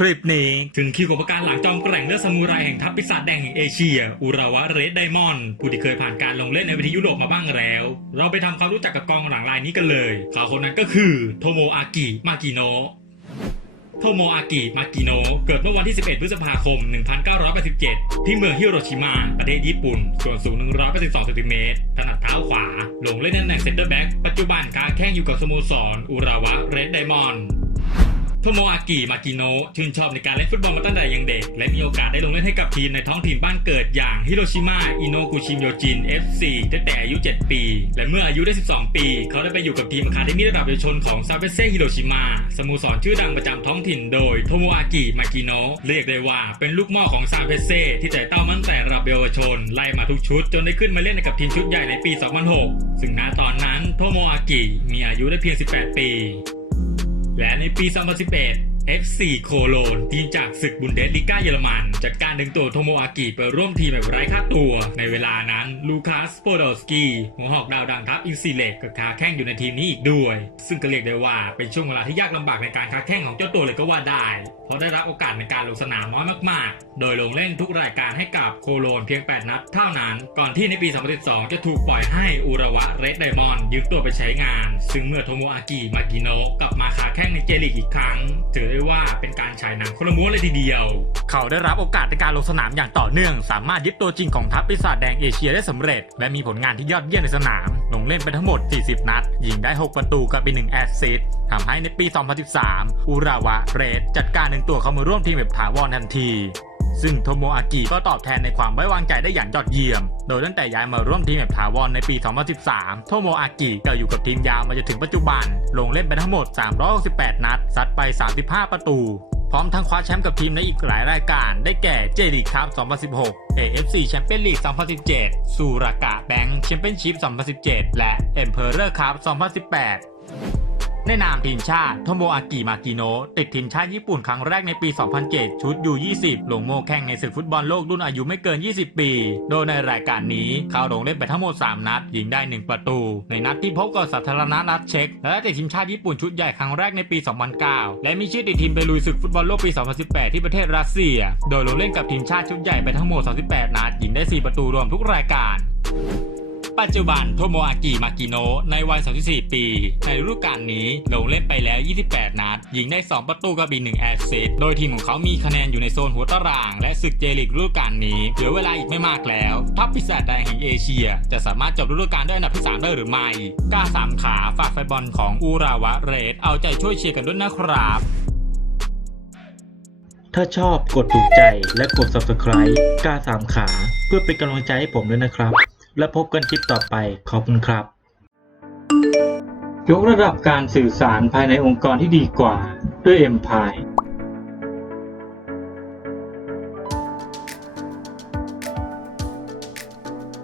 คลิปนี้ถึงคิวของประการหลังจอมแกร่งเลือดซามูไรแห่งทัพปีศาจแดงแห่งเอเชีย อุราวะเรดไดมอนด์ผู้ที่เคยผ่านการลงเล่นในเวทียุโรปมาบ้างแล้ว เราไปทำความรู้จักกับกองหลังรายนี้กันเลย เขาคนนั้นก็คือโทโมอากิมากิโนะโทโมอากิ มากิโนะ เกิดเมื่อวันที่ 11 พฤษภาคม 1987 ที่เมืองฮิโรชิมา ประเทศญี่ปุ่น ส่วนสูง 182เซนติเมตร ถนัดเท้าขวา ลงเล่นในตำแหน่งเซนเตอร์แบ็กปัจจุบันค้าแข้งอยู่กับสโมสร อุราวะ เรดไดมอนด์ ทโมอากิมากิโนะชื่นชอบในการเล่นฟุตบอลมาตั้งแต่ยังเด็ก และมีโอกาสได้ลงเล่นให้กับทีมในท้องถิ่นบ้านเกิดอย่างฮิโรชิมาอิโนกุชิมโยจิน FC ตั้งแต่อายุ 7 ปี และเมื่ออายุได้ 12 ปี เขาได้ไปอยู่กับทีมอะคาเดมี่ระดับเยาวชนของซาเวเซ่ฮิโรชิมาสโมสรชื่อดังประจำท้องถิ่นโดยโทโมอากิมากิโนะเรียกได้ว่าเป็นลูกม่อของซาเวเซ่ที่ใจเต้ามั้งแต่ระดับเยาวชน ไล่มาทุกชุดจนได้ขึ้นมาเล่นในกับทีมชุดใหญ่ในปี 2006 ซึ่งณตอนนั้นโทโมอากิมีอายุได้เพียง 18 ปี และในปี 2011 FC โคโลนทีมจากศึกบุนเดสลิก้าเยอรมัน จัดการดึงตัวโทโมอากิไปร่วมทีมแบบไร้ค่าตัว ในเวลานั้นลูคัสโปโดสกีหัวหอกดาวดังทัพอินซิเล็กก็ค้าแข่งอยู่ในทีมนี้อีกด้วย ซึ่งก็เรียกได้ว่าเป็นช่วงเวลาที่ยากลำบากในการค้าแข่งของเจ้าตัวเลยก็ว่าได้เพราะได้รับโอกาสในการลงสนามน้อยมากๆ โดยลงเล่นทุกรายการให้กับโคโลนเพียง 8 นัดเท่านั้น ก่อนที่ในปี 2012 จะถูกปล่อยให้อุระวะเรดไดมอนด์ยืมตัวไปใช้งาน ซึ่งเมื่อโทโมอากิมากิโนะกลับมาค้าแข่งในเจลีกอีกครั้ง ถือได้ว่าเป็นการฉายหนังคนละม้วนเลยทีเดียว เขาได้รับโอกาสในการลงสนามอย่างต่อเนื่อง สามารถยึดตัวจริงของทัพปีศาจแดงเอเชียได้สำเร็จ และมีผลงานที่ยอดเยี่ยมในสนามลงเล่นไปทั้งหมด 40 นัด ยิงได้ 6 ประตูกับอีกหนึ่งแอสซิสต์ทำให้ในปี 2013 อุราวะเรดจัดการหนึ่งตัวเข้ามาร่วมทีมแบบถาวรทันที ซึ่งโทโมอากิก็ตอบแทนในความไว้วางใจได้อย่างยอดเยี่ยม โดยตั้งแต่ย้ายมาร่วมทีมแบบถาวรในปี 2013 โทโมอากิก็อยู่กับทีมยาวมาจนถึงปัจจุบัน ลงเล่นไปทั้งหมด 368 นัด ซัดไป 35 ประตู พร้อมทั้งคว้าแชมป์กับทีมในอีกหลายรายการ ได้แก่เจลีกครับ2016 AFC แชมเปี้ยนลีก2017 ซูรากะแบงค์แชมเปี้ยนชิพ2017 และ Emperor Cup 2018 ในนามทีมชาติโทโมอากิมากิโนติดทีมชาติญี่ปุ่นครั้งแรกในปี 2007 ชุด U20 ลงโมแข่งในศึกฟุตบอลโลกรุ่นอายุไม่เกิน 20 ปี โดยในรายการนี้เขาลงเล่นไปทั้งหมด 3 นัด ยิงได้ 1 ประตู ในนัดที่พบกับสาธารณรัฐเช็กและติดทีมชาติญี่ปุ่นชุดใหญ่ครั้งแรกในปี 2009 และมีชื่อติดทีมไปลุยศึกฟุตบอลโลกปี 2018 ที่ประเทศรัสเซีย โดยลงเล่นกับทีมชาติชุดใหญ่ไปทั้งหมด 38 นัด ยิงได้ 4 ประตูรวมทุกรายการ ปัจจุบันโทโมอากิมากิโนะในวัย 34 ปี ในฤดูกาลนี้ลงเล่นไปแล้ว 28 นัด ยิงได้ 2 ประตูกับอีก1แอสซิสต์โดยทีมของเขามีคะแนนอยู่ในโซนหัวตาราง และศึกเจลิกฤดูกาลนี้เหลือเวลาอีกไม่มากแล้วทัพปีศาจแดงแห่งเอเชีย จะสามารถจบฤดูกาลด้วยอันดับที่ 3 ได้หรือไม่กล้าสามขาฝากแฟนบอลของอูราวะเรดเอาใจช่วยเชียร์กันด้วยนะครับถ้าชอบกดถูกใจและกด subscribe กล้าสามขา เพื่อเป็นกำลังใจให้ผมด้วยนะครับ และพบกันคลิปต่อไป ขอบคุณครับ ยกระดับการสื่อสารภายในองค์กรที่ดีกว่าด้วย Empire